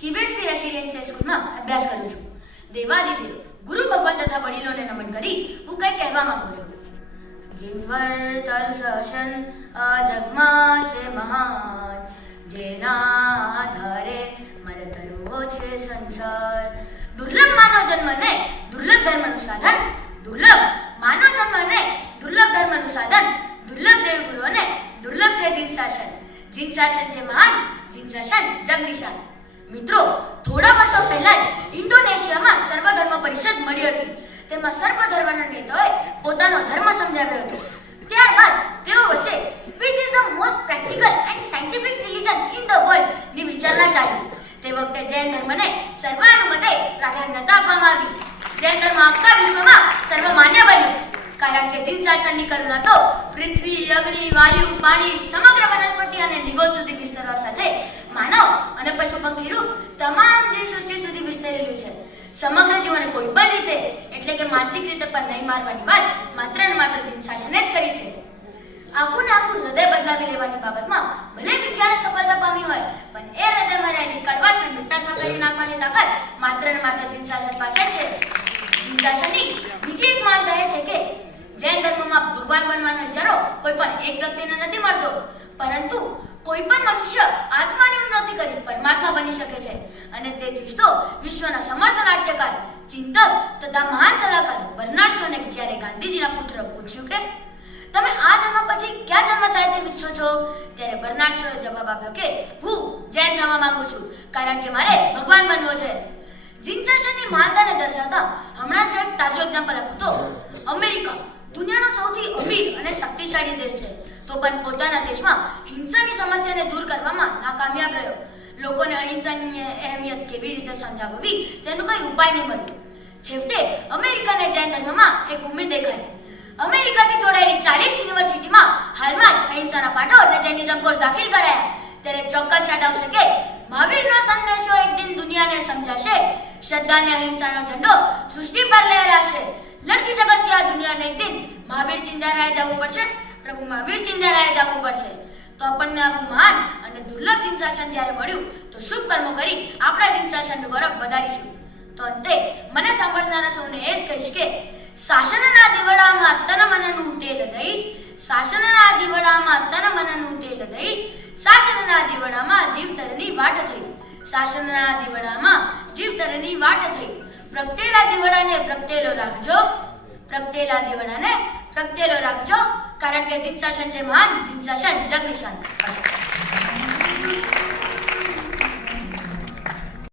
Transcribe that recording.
CBSE residential સ્કૂલમાં અભ્યાસ કરું છું. દેવાદિદેવ ગુરુ ભગવાન તથા વડીલોને નમન કરી હું કંઈક કહેવા માંગુ છું. જીનવર તરુ શાસન આ જગમાં છે મહાન, જેના આધારે મન તરવો છે સંસાર. દુર્લભ માનવ જન્મને દુર્લભ ધર્મનું સાધન, દુર્લભ માનવ જન્મને દુર્લભ ધર્મનું સાધન, દુર્લભ દેવગુરુઓને દુર્લભ છે જીન શાસન. જીન શાસન છે મહાન, જીન શાસન જગ નિશાન. મિત્રો, થોડા વર્ષો પહેલા જ ઇન્ડોનેશિયામાં સર્વધર્મ પરિષદ મળી હતી. તેમાં સર્વધર્મના નેતાઓએ પોતાનો ધર્મ સમજાવ્યો હતો. ત્યારબાદ તેઓ વચ્ચે which is the most practical and scientific religion in the world ની વિચારણા ચાલી. તે વખતે જૈન ધર્મને સર્વાનુમતે પ્રાધાન્યતા આપવામાં આવી. જૈન ધર્મ આખા વિશ્વમાં સર્વમાન્ય બન્યો, કારણ કે જીન શાસનની કરુણા તો પૃથ્વી, અગ્નિ, વાયુ, પાણી, સમગ્ર વનસ્પતિ અને નિગોદ સુધી વિસ્તરવા સાથે માનવ અને પશુ પક્ષી રૂપ તમામ જીવસૃષ્ટિ સુધી વિસ્તરેલું છે. સમગ્ર જીવને કોઈ પણ રીતે એટલે કે માનસિક રીતે પણ નહીં મારવાની વાત માત્ર ને માત્ર જીન શાસને જ કરી છે. આખું ને આખું હૃદય બદલાવી લેવાની બાબતમાં ભલે વિજ્ઞાને સફળતા પામી હોય, પણ એ હૃદયમાં રહેલી કડવાશને મીઠાશમાં કરી નાખવાની તાકાત માત્ર ને માત્ર જીન શાસન પાસે છે. જીન શાસનની બીજી એક માનતા એ છે કે જૈન ધર્મમાં ભગવાન બનવાનો વિચારો કોઈ પણ એક વ્યક્તિને નથી મળતો, પરંતુ કોઈ પણ મનુષ્ય આત્માની ઉન્નતિ કરી પરમાત્મા બની શકે છે. અને તેથી જ તો વિશ્વના સમર્થ નાટ્યકાર, ચિંતક તથા મહાન સલાહકાર બર્નાર્ડ શોને જ્યારે ગાંધીજીના પુત્ર પૂછ્યું કે તમે આ જન્મ પછી ક્યાં જન્મ થાય તેમ ઈચ્છો છો, ત્યારે બર્નાર્ડ શોએ જવાબ આપ્યો કે હું જૈન થવા માંગુ છું, કારણ કે મારે ભગવાન બનવો છે. જીન શાસનની મહાનતાને દર્શાવતા હમણાં જો એક તાજું એક્ઝામ્પલ આપું તો અમેરિકા દુનિયાનો સૌથી અમીર અને શક્તિશાળી દેશ છે, તો પણ પોતાના દેશમાં હિંસાની સમસ્યાને દૂર કરવામાં નાકામયાબ રહ્યો. લોકોને અહિંસાની અહેમિયત કેવી રીતે સમજાવવી તેનું કોઈ ઉપાય નહીં મળ્યો. છેવટે અમેરિકાને જૈન ધર્મમાં એક ઉમેદ દેખાઈ. અમેરિકાથી જોડાયેલી 40 યુનિવર્સિટીમાં હાલમાં જ અહિંસાના પાઠો અને જૈનિઝમ કોર્સ દાખલ કરાયા. ત્યારે ચોક્કસ યાદ આવશે કે મહાવીરનો સંદેશો એક દિન દુનિયાને સમજાશે. શ્રદ્ધા અને અહિંસાનો ઝંડો સૃષ્ટિ પર લહેરાશે. લડતી જગતની આ દુનિયાને એક દિન મહાવીર ચિંતારાએ જવું પડશે, પ્રભુ મહાવીર ચિંતારાએ જવું પડશે. તો આપણને આવું મહાન અને દુર્લભ જીન શાસન જ્યારે મળ્યું તો શુભ કર્મો કરી આપણા જીન શાસનનું ગૌરવ વધારીશું. તો અંતે મને સાંભળનારા સૌને એ જ કહીશ કે શાસનના દીવડામાં તન મનનું તેલ દઈ, શાસનના દીવડામાં તન મનનું તેલ દઈ, શાસનના દીવડામાં જીવતરની વાટ થઈ, શાસનના દીવડામાં જીવતરની વાટ થઈ. પ્રગટેલા દીવડાને પ્રગટેલો રાખજો, પ્રગટેલા દીવડાને પ્રગટેલો રાખજો, કારણ કે જીન શાસન છે મહાન, જીન શાસન જગ નિશાન.